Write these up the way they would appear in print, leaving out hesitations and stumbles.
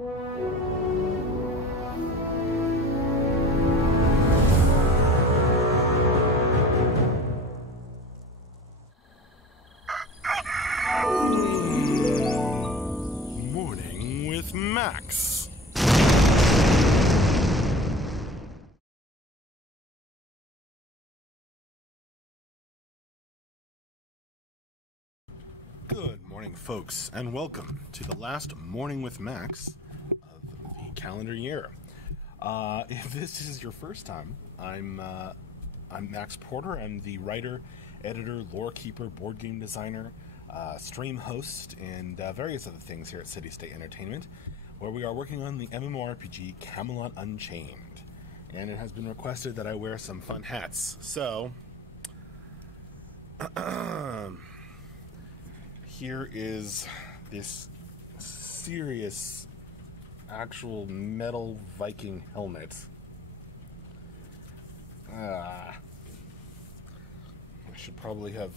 Morning with Max. Good morning, folks, and welcome to the last Morning with Max of the calendar year. If this is your first time, I'm Max Porter. I'm the writer, editor, lore keeper, board game designer, stream host, and various other things here at City State Entertainment, where we are working on the MMORPG Camelot Unchained. And it has been requested that I wear some fun hats. So, here is this serious, actual metal Viking helmet. I should probably have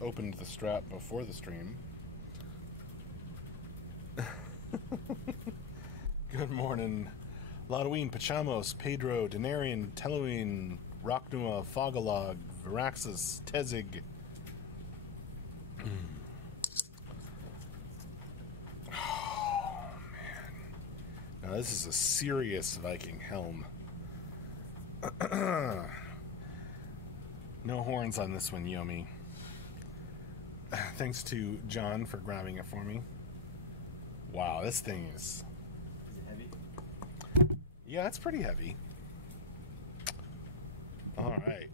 opened the strap before the stream. Good morning, Laudween, Pachamos, Pedro, Denarian, Teluine, Rocknua, Fogalog, Viraxis, Tezig. Oh, man. Now this is a serious Viking helm. No horns on this one, Yomi. Thanks to John for grabbing it for me. Wow, this thing is... Is it heavy? Yeah, it's pretty heavy. Alright.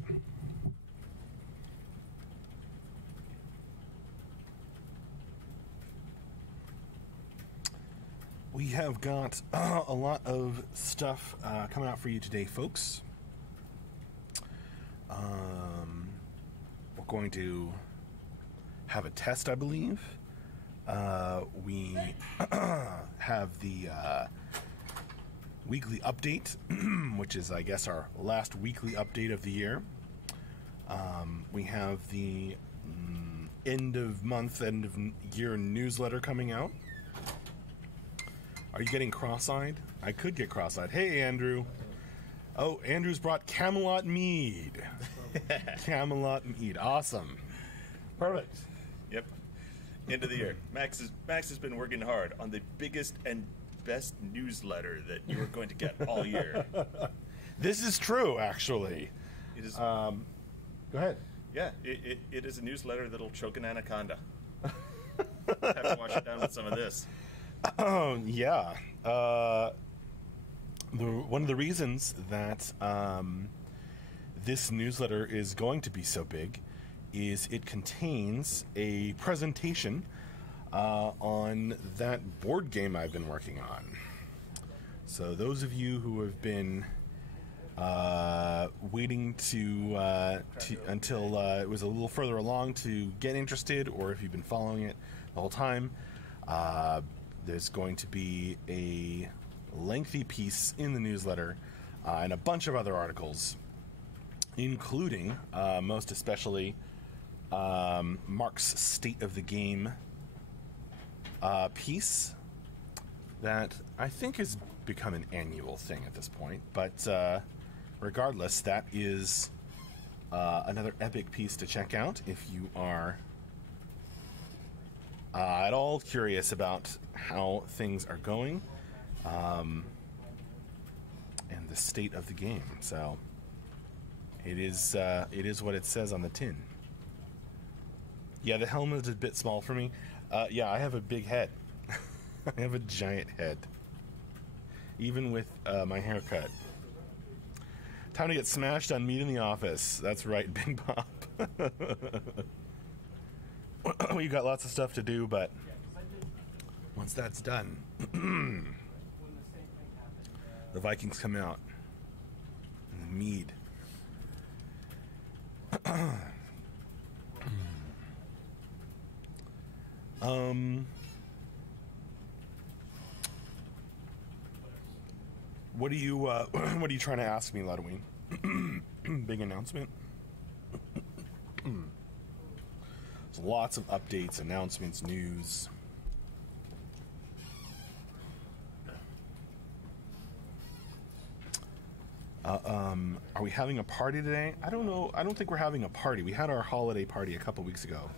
We have got a lot of stuff coming out for you today, folks. We're going to have a test, I believe. We have the weekly update, which is, I guess, our last weekly update of the year. We have the end of month, end of year newsletter coming out. Are you getting cross-eyed? I could get cross-eyed. Hey, Andrew. Oh, Andrew's brought Camelot Mead. Camelot Mead. Awesome. Perfect. Yep. End of the year. Max has been working hard on the biggest and best newsletter that you are going to get all year. This is true, actually. It is. Go ahead. Yeah, it is a newsletter that'll choke an anaconda. Have to wash it down with some of this. Yeah. One of the reasons that this newsletter is going to be so big is it contains a presentation on that board game I've been working on. So those of you who have been waiting until it was a little further along to get interested, or if you've been following it the whole time, there's going to be a lengthy piece in the newsletter and a bunch of other articles, including, most especially, Mark's State of the Game piece that I think has become an annual thing at this point. But regardless, that is another epic piece to check out if you are at all curious about how things are going and the state of the game. So it is what it says on the tin. Yeah, the helmet is a bit small for me. Yeah, I have a big head. I have a giant head, even with my haircut. Time to get smashed on Meet in the Office. That's right, Big Pop. You got lots of stuff to do, but once that's done, the Vikings come out, and then Mead. What are you trying to ask me, Ludwig? Big announcement. There's lots of updates, announcements, news. Are we having a party today? I don't know. I don't think we're having a party. We had our holiday party a couple weeks ago.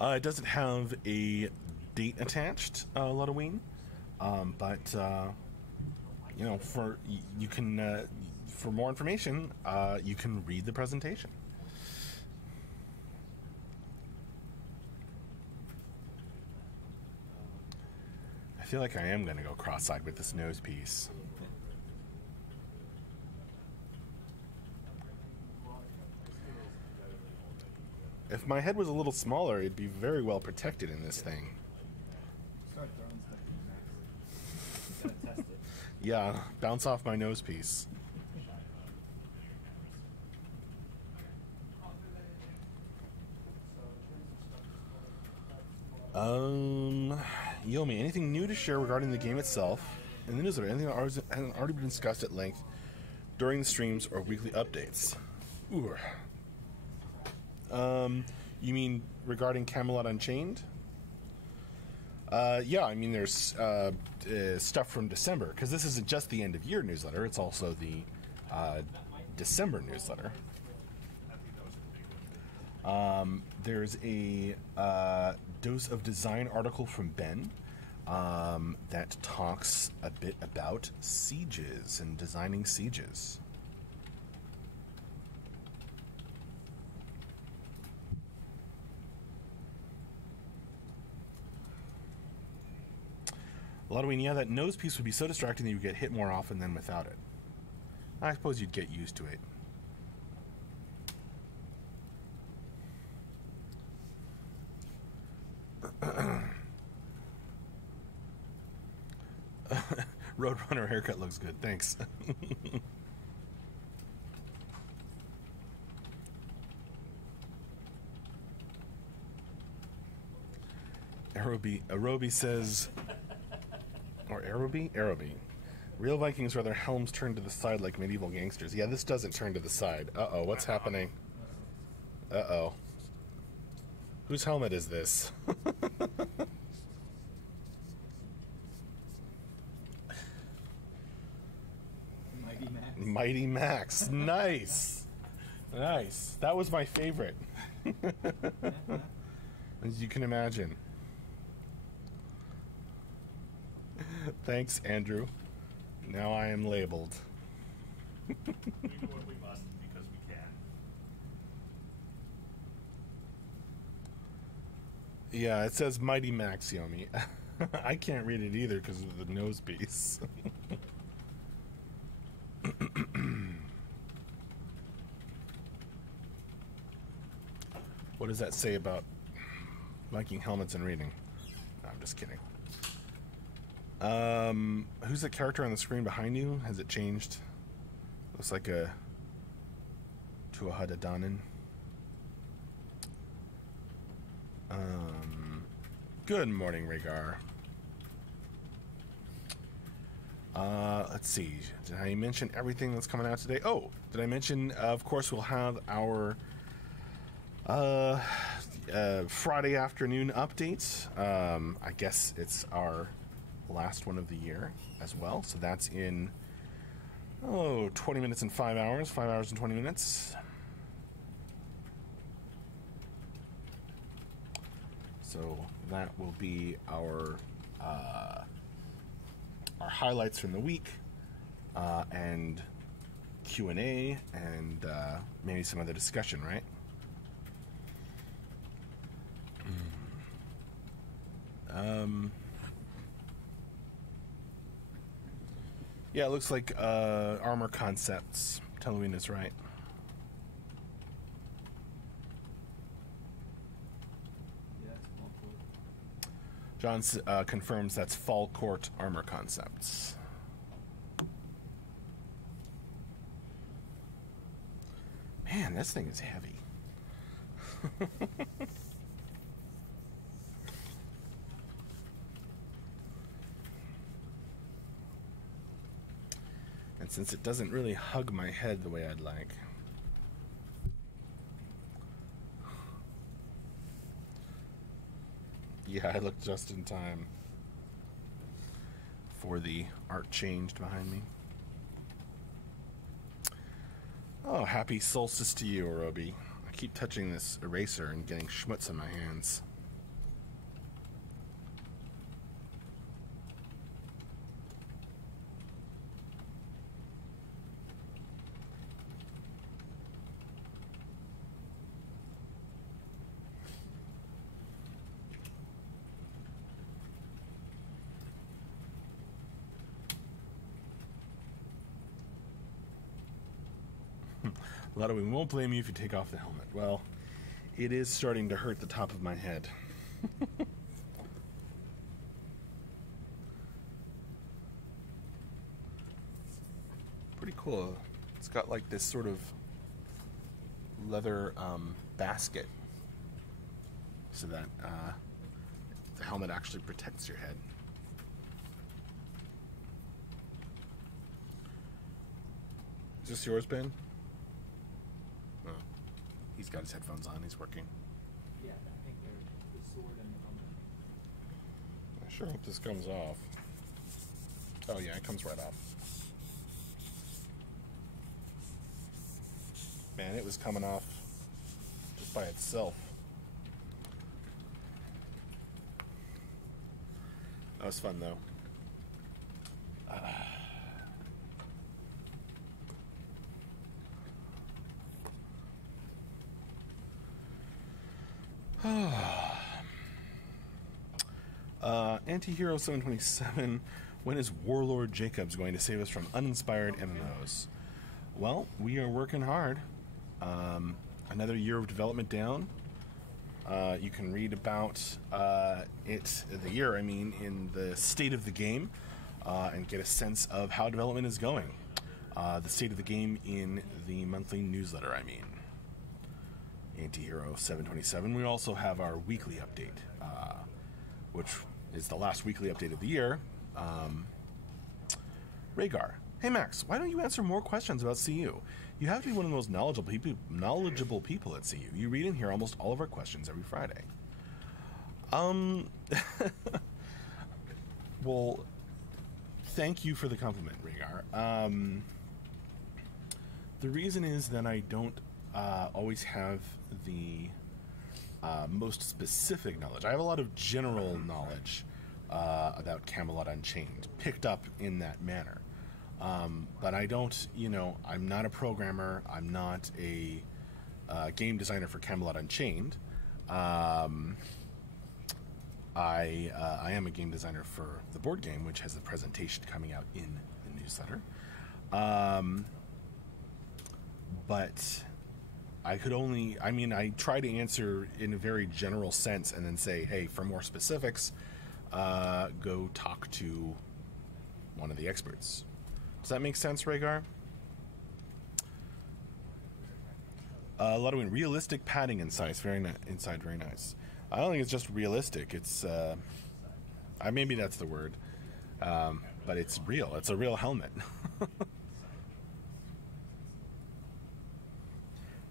It doesn't have a date attached, Ludoween, but you know, you can for more information, you can read the presentation. I feel like I am going to go cross-eyed with this nose piece. If my head was a little smaller, it'd be very well protected in this thing. Start throwing stuff in, Max. You gotta test it. Yeah, bounce off my nose piece. Yomi, anything new to share regarding the game itself? And the newsletter, anything that hasn't already been discussed at length during the streams or weekly updates? Ooh. You mean regarding Camelot Unchained? Yeah, I mean there's stuff from December, because this isn't just the end of year newsletter, it's also the December newsletter. There's a Dose of Design article from Ben that talks a bit about sieges and designing sieges. Ludwig, yeah, that nose piece would be so distracting that you get hit more often than without it. I suppose you'd get used to it. Roadrunner haircut looks good, thanks. Arobi says, or Arobi. Real Vikings wear their helms turned to the side like medieval gangsters. Yeah, this doesn't turn to the side. Uh-oh, what's happening? Uh-oh. Whose helmet is this? Mighty Max. Mighty Max. Nice. Nice. That was my favorite. As you can imagine. Thanks, Andrew. Now I am labeled. We do what we must because we can. Yeah, it says Mighty Max, Yomi. I can't read it either because of the nose piece. What does that say about Viking helmets and reading? No, I'm just kidding. Who's the character on the screen behind you? Has it changed? Looks like a Tuahada Danin. Good morning, Rhaegar. Let's see. Did I mention everything that's coming out today? Oh, did I mention, of course, we'll have our Friday afternoon updates. I guess it's our last one of the year as well. So that's in, 20 minutes and 5 hours. 5 hours and 20 minutes. So that will be our highlights from the week, and Q&A, and maybe some other discussion, right? Yeah, it looks like Armor Concepts. Halloween is right. Yeah, it's multiple. John confirms that's Fall Court Armor Concepts. Man, this thing is heavy. And since it doesn't really hug my head the way I'd like, Yeah, I looked just in time for the art changed behind me. Oh, happy solstice to you, Orobi. I keep touching this eraser and getting schmutz in my hands. A lot of we won't blame you if you take off the helmet. Well, it is starting to hurt the top of my head. Pretty cool. It's got like this sort of leather basket so that the helmet actually protects your head. Is this yours, Ben? Oh, he's got his headphones on. He's working. Yeah, I think they're the sword and the helmet. I sure hope this comes off. Oh yeah, it comes right off. Man, it was coming off just by itself. That was fun though. Antihero 727, when is Warlord Jacobs going to save us from uninspired MMOs? Well, we are working hard. Another year of development down. You can read about the year, in the state of the game, and get a sense of how development is going. The state of the game in the monthly newsletter, Antihero 727. We also have our weekly update, which is the last weekly update of the year. Rhaegar, hey Max, why don't you answer more questions about CU? You have to be one of the most knowledgeable people at CU. You read and hear almost all of our questions every Friday. Well, thank you for the compliment, Rhaegar. The reason is that I don't always have the most specific knowledge. I have a lot of general knowledge about Camelot Unchained, picked up in that manner. But I don't, I'm not a programmer. I'm not a game designer for Camelot Unchained. I am a game designer for the board game, which has a presentation coming out in the newsletter. But I could only, I try to answer in a very general sense and then say, hey, for more specifics, go talk to one of the experts. Does that make sense, Rhaegar? A lot of realistic padding inside. Very nice. I don't think it's just realistic. It's maybe that's the word, but it's real. It's a real helmet.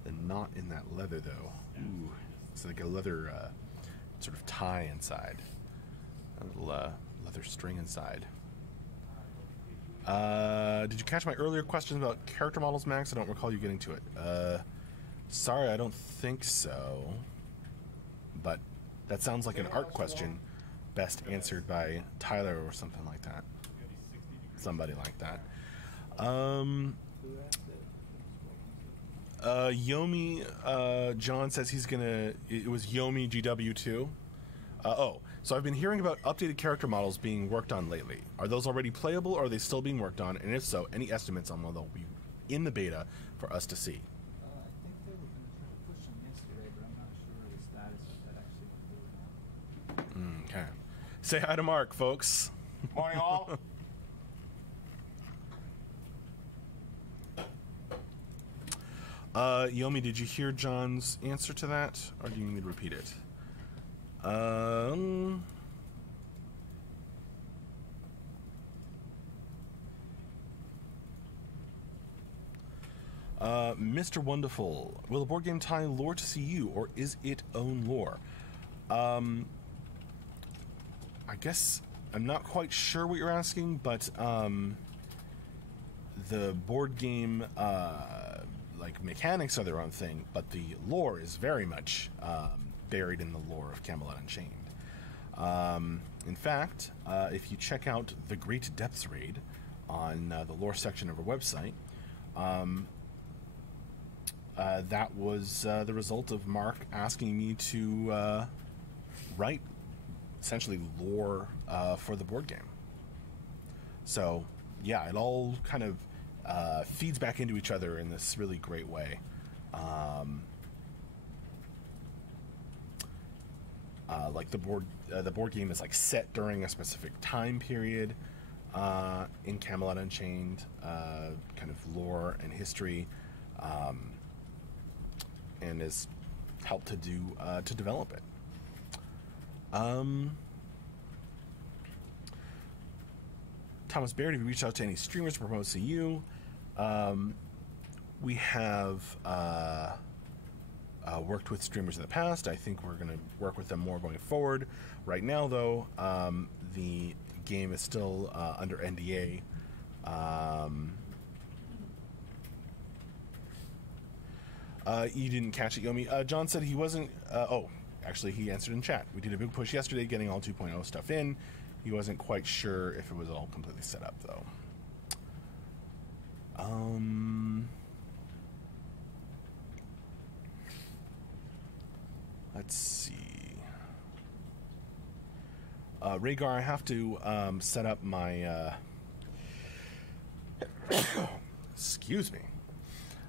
The knot in that leather, though. Ooh, it's like a leather sort of tie inside. A little leather string inside. Did you catch my earlier questions about character models, Max? I don't recall you getting to it. Sorry, I don't think so. But that sounds like an art question, best answered by Tyler or something like that. Somebody like that. Yomi, John says he's gonna. It was Yomi GW2. So I've been hearing about updated character models being worked on lately. Are those already playable, or are they still being worked on? And if so, any estimates on when they'll be in the beta for us to see? I think they were going to try to push them yesterday, but I'm not sure the status of that actually went through now. Okay. Say hi to Mark, folks. Morning, all. Yomi, did you hear John's answer to that, or do you need me to repeat it? Mr. Wonderful, will the board game tie lore to CU, or is it own lore? I guess I'm not quite sure what you're asking, but the board game like mechanics are their own thing, but the lore is very much buried in the lore of Camelot Unchained. In fact, if you check out the Great Depths Raid on the lore section of our website, that was the result of Mark asking me to write essentially lore for the board game. So yeah, it all kind of feeds back into each other in this really great way. Like the board game is like set during a specific time period in Camelot Unchained, kind of lore and history, and has helped to develop it. Thomas Baird, have you reached out to any streamers to promote CU? We have worked with streamers in the past. I think we're going to work with them more going forward. Right now, though, the game is still under NDA. You didn't catch it, Yomi. John said he wasn't... actually, he answered in chat. We did a big push yesterday getting all 2.0 stuff in. He wasn't quite sure if it was all completely set up, though. Let's see. Rhaegar, I have to set up my... excuse me.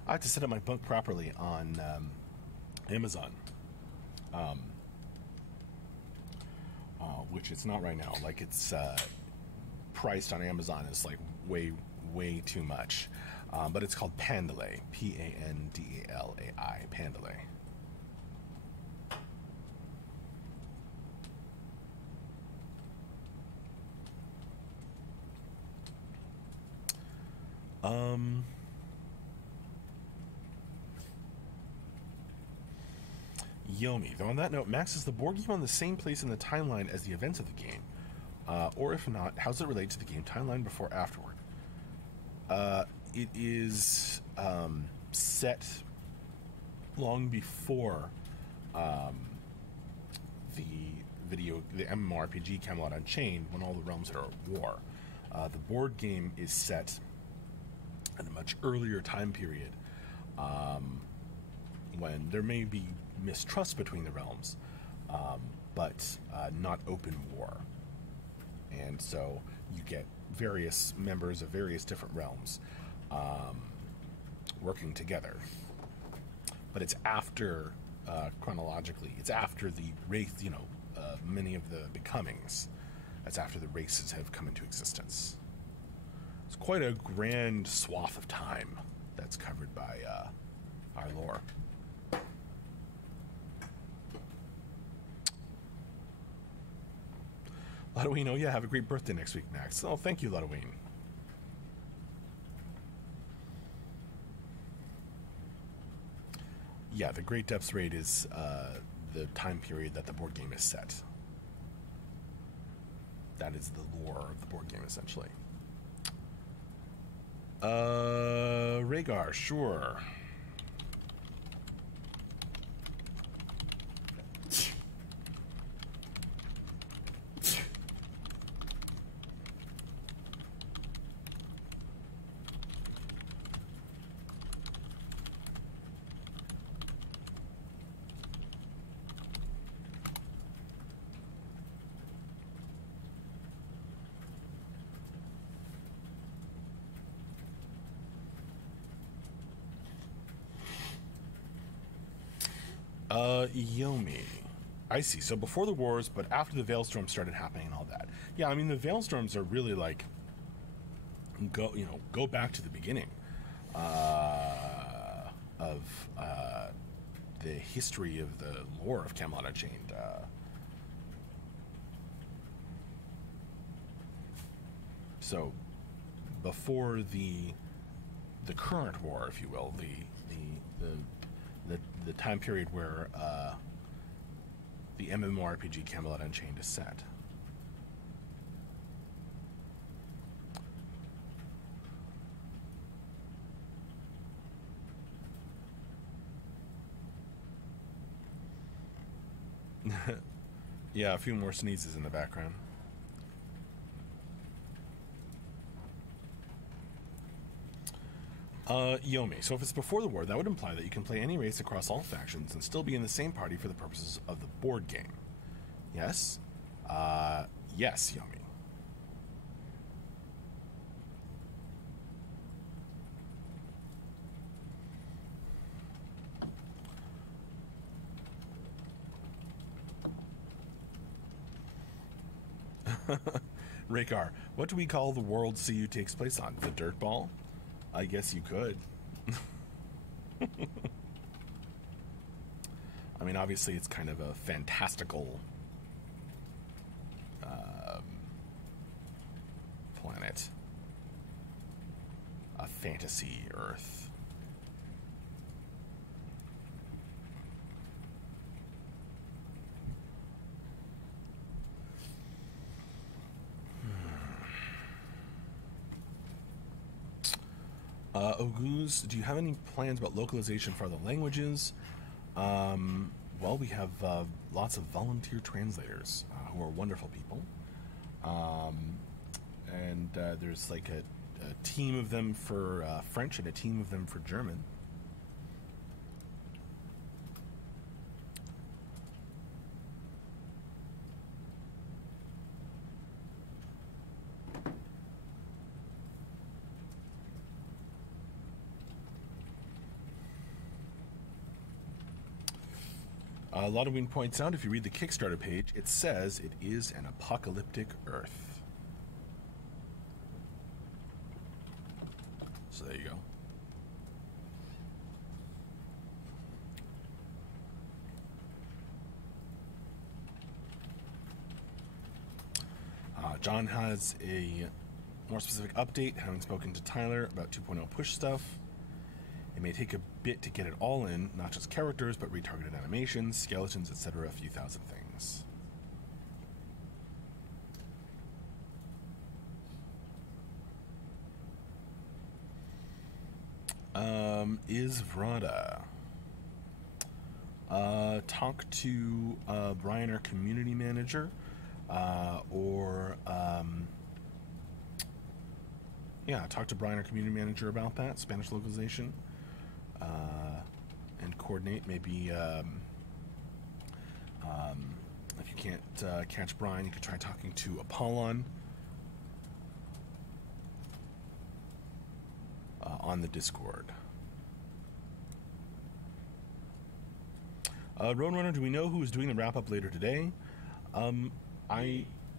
I have to set up my book properly on Amazon. Which it's not right now. Like, it's priced on Amazon is like way too much. But it's called Pandalay. Pandalai. Pandalay. Yomi, though on that note, Max, is the board game on the same place in the timeline as the events of the game? Or if not, how does it relate to the game timeline before or afterward? It is set long before the MMORPG Camelot Unchained, when all the realms are at war. The board game is set at a much earlier time period, when there may be mistrust between the realms, but not open war. And so you get various members of various different realms working together. But it's after, chronologically, it's after the race, many of the becomings. That's after the races have come into existence. It's quite a grand swath of time that's covered by our lore. Ludoween, oh yeah, have a great birthday next week, Max. Oh, thank you, Ludoween. Yeah, the Great Depths Raid is the time period that the board game is set. That is the lore of the board game, essentially. Rhaegar, sure. Yomi. I see. So before the wars, but after the Veilstorms started happening and all that. Yeah, I mean, the Veilstorms are really like, go back to the beginning of the history of the lore of Camelot Unchained. So before the current war, if you will, the time period where the MMORPG Camelot Unchained is set. Yeah, a few more sneezes in the background. Yomi. So if it's before the war, that would imply that you can play any race across all factions and still be in the same party for the purposes of the board game. Yes? Yes, Yomi. Rakar, what do we call the world CU takes place on? The dirt ball? I guess you could. I mean, obviously it's kind of a fantastical planet. A fantasy Earth. Oguz, do you have any plans about localization for other languages? Well, we have lots of volunteer translators who are wonderful people. And there's like a team of them for French and a team of them for German. Ludwig points out, if you read the Kickstarter page, it says it is an apocalyptic Earth. So there you go. John has a more specific update, having spoken to Tyler about 2.0 push stuff. It may take a bit to get it all in, not just characters, but retargeted animations, skeletons, etc., a few thousand things. Is Vrada. Talk to Brian, our community manager, talk to Brian, our community manager, about that Spanish localization, and coordinate. Maybe if you can't catch Brian, you could try talking to Apollon on the Discord. Roadrunner, do we know who is doing the wrap up later today?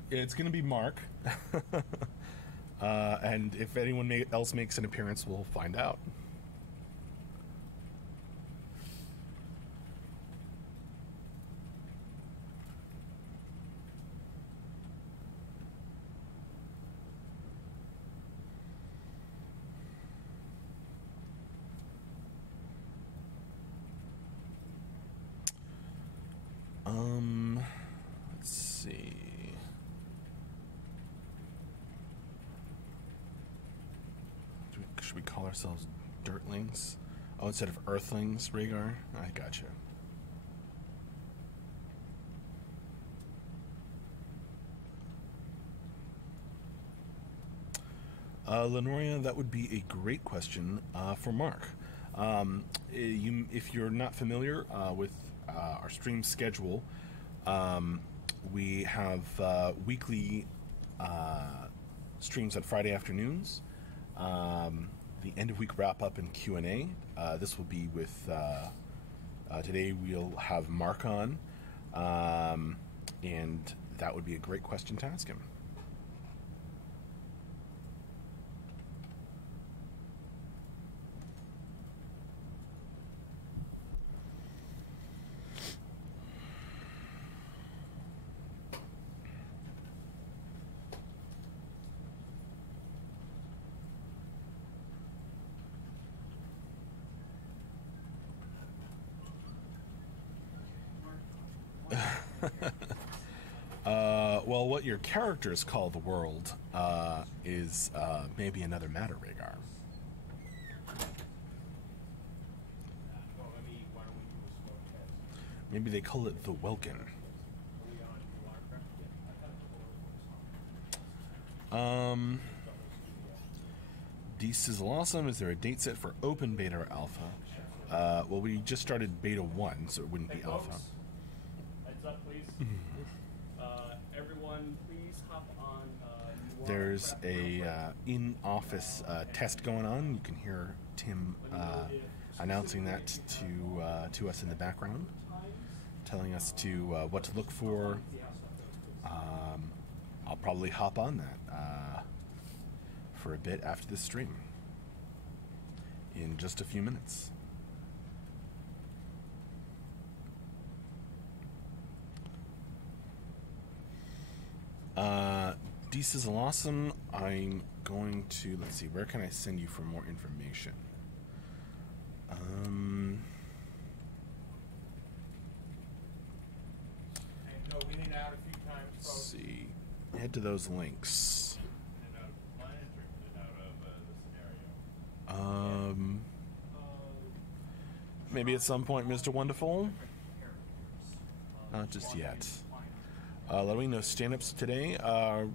It's going to be Mark, and if anyone else makes an appearance, we'll find out. Let's see. Should we call ourselves Dirtlings? Oh, instead of Earthlings, Rhaegar? I gotcha. Lenoria, that would be a great question for Mark. If you're not familiar with our stream schedule, we have weekly streams on Friday afternoons, the end of week wrap up and Q&A. This will be with today we'll have Mark on, and that would be a great question to ask him. Well, what your characters call the world is maybe another matter, Rhaegar. Maybe they call it the Welkin. D-Sizzle Awesome, is there a date set for open beta or alpha? Well, we just started beta 1, so it wouldn't be alpha. Folks, heads up, please. Everyone, please hop on. There's a in-office test going on. You can hear Tim announcing that to us in the background, telling us to what to look for. I'll probably hop on that for a bit after the stream in just a few minutes. D-Sizzle Awesome, I'm going to, let's see, where can I send you for more information? In and out a few times, Let's folks. see, head to those links. In and out of compliance or in and out of the scenario? Maybe at some point, Mr. Wonderful. Not just yet. Let me know stand-ups today. Our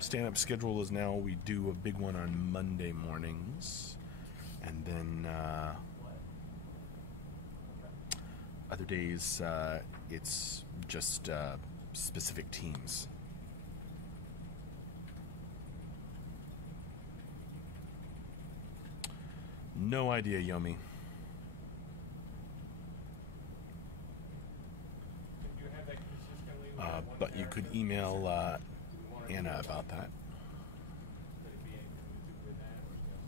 stand-up schedule is now we do a big one on Monday mornings, and then other days it's just specific teams. No idea, Yomi. You have that consistently with one But you could character? email Do we wanna do Anna that? about that. Could it be anything to do with that, or just?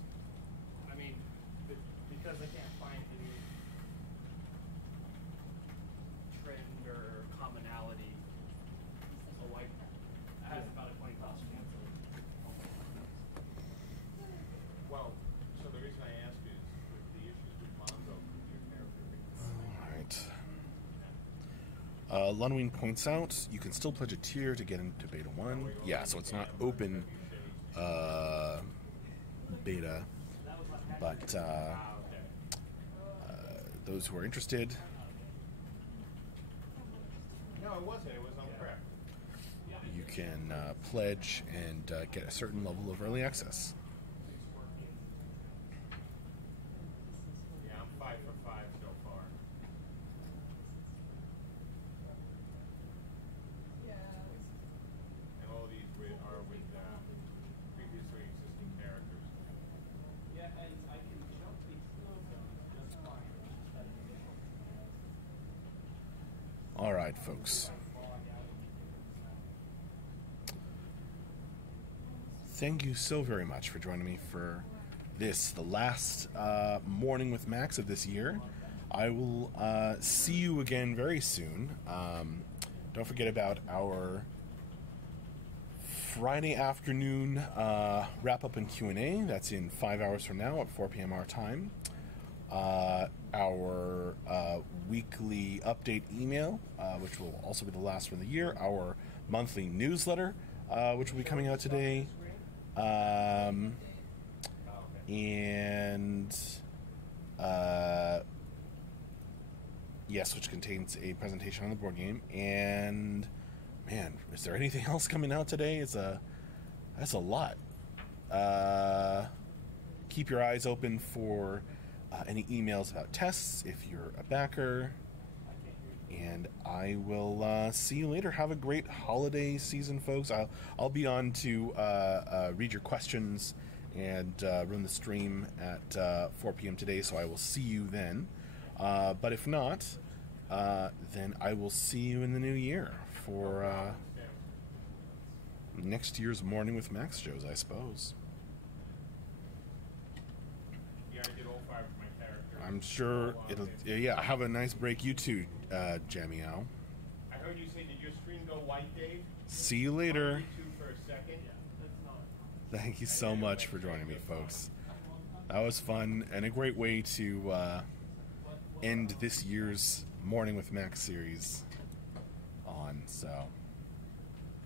I mean, because I can't find any trend or commonality, a white has about a 20% chance of Well, so the reason I ask is with the issues with Monzo, your character being Lunwing points out you can still pledge a tier to get into beta 1. Yeah, so it's not open beta, but those who are interested, No, it wasn't. It was on prep. you can pledge and get a certain level of early access. Yeah, I'm 5 for 5 so far. And all of these are with previously existing characters. Yeah, and I can jump between them just fine. All right, folks. Thank you so very much for joining me for this, the last morning with Max of this year. I will see you again very soon. Don't forget about our Friday afternoon wrap-up and Q&A. That's in 5 hours from now at 4 p.m. our time. Our weekly update email, which will also be the last for the year. Our monthly newsletter, which will be coming out today. And yes, which contains a presentation on the board game. And man, is there anything else coming out today? That's a lot. Keep your eyes open for any emails about tests if you're a backer. And I will see you later. Have a great holiday season, folks. I'll be on to read your questions and run the stream at 4 p.m. today, so I will see you then. But if not, then I will see you in the new year for next year's Morning with Max shows, I suppose. Yeah, I did all 5 of my characters. I'm sure it'll. Yeah, have a nice break, you too, Jamio. I heard you say, did your screen go white, Dave? See you later. Two for a second. Thank you so much for joining me, folks. That was fun and a great way to end this year's Morning with Max series on. So,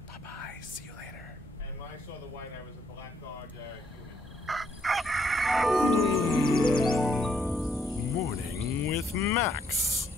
bye-bye. See you later. And when I saw the white, I was a black dog human. Morning with Max.